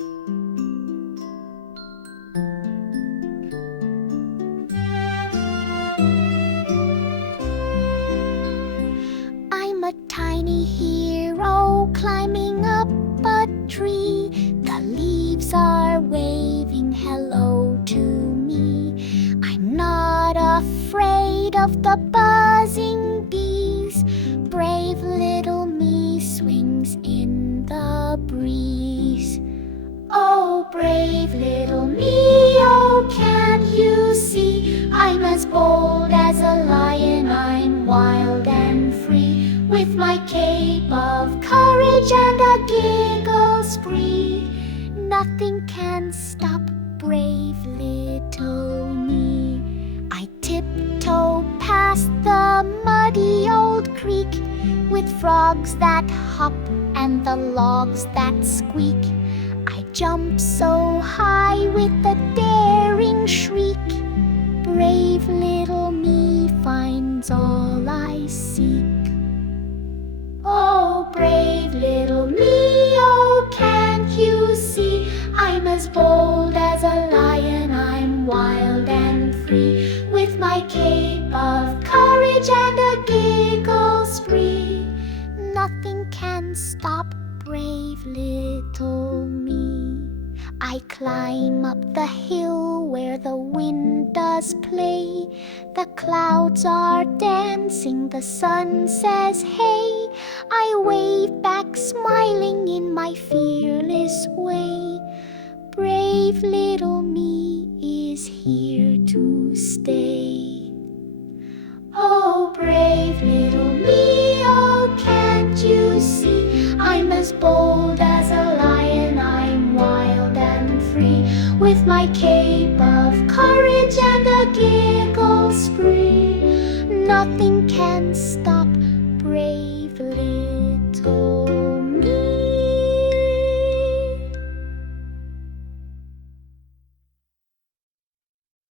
I'm a tiny hero climbing up a tree. The leaves are waving hello to me. I'm not afraid of the buzzing bees. Brave little me swings in the breeze. Oh, brave little me, oh, can't you see? I'm as bold as a lion, I'm wild and free. With my cape of courage and a giggle spree, nothing can stop brave little me. I tiptoe past the muddy old creek, with frogs that hop and the logs that squeak. I jump so high with a daring shriek. Brave little me finds all I seek. Oh, brave little me, oh, can't you see? I'm as bold as a lion, I'm wild and free. With my cape of courage and a giggle spree, nothing can stop brave little me. I climb up the hill where the wind does play. The clouds are dancing, the sun says hey. I wave back smiling in my fearless way. Brave little me is here to stay. Oh, brave little me, oh, can't you see? I'm as bold as a lion, I'm wild and free. With my cape of courage and a giggle spree, nothing can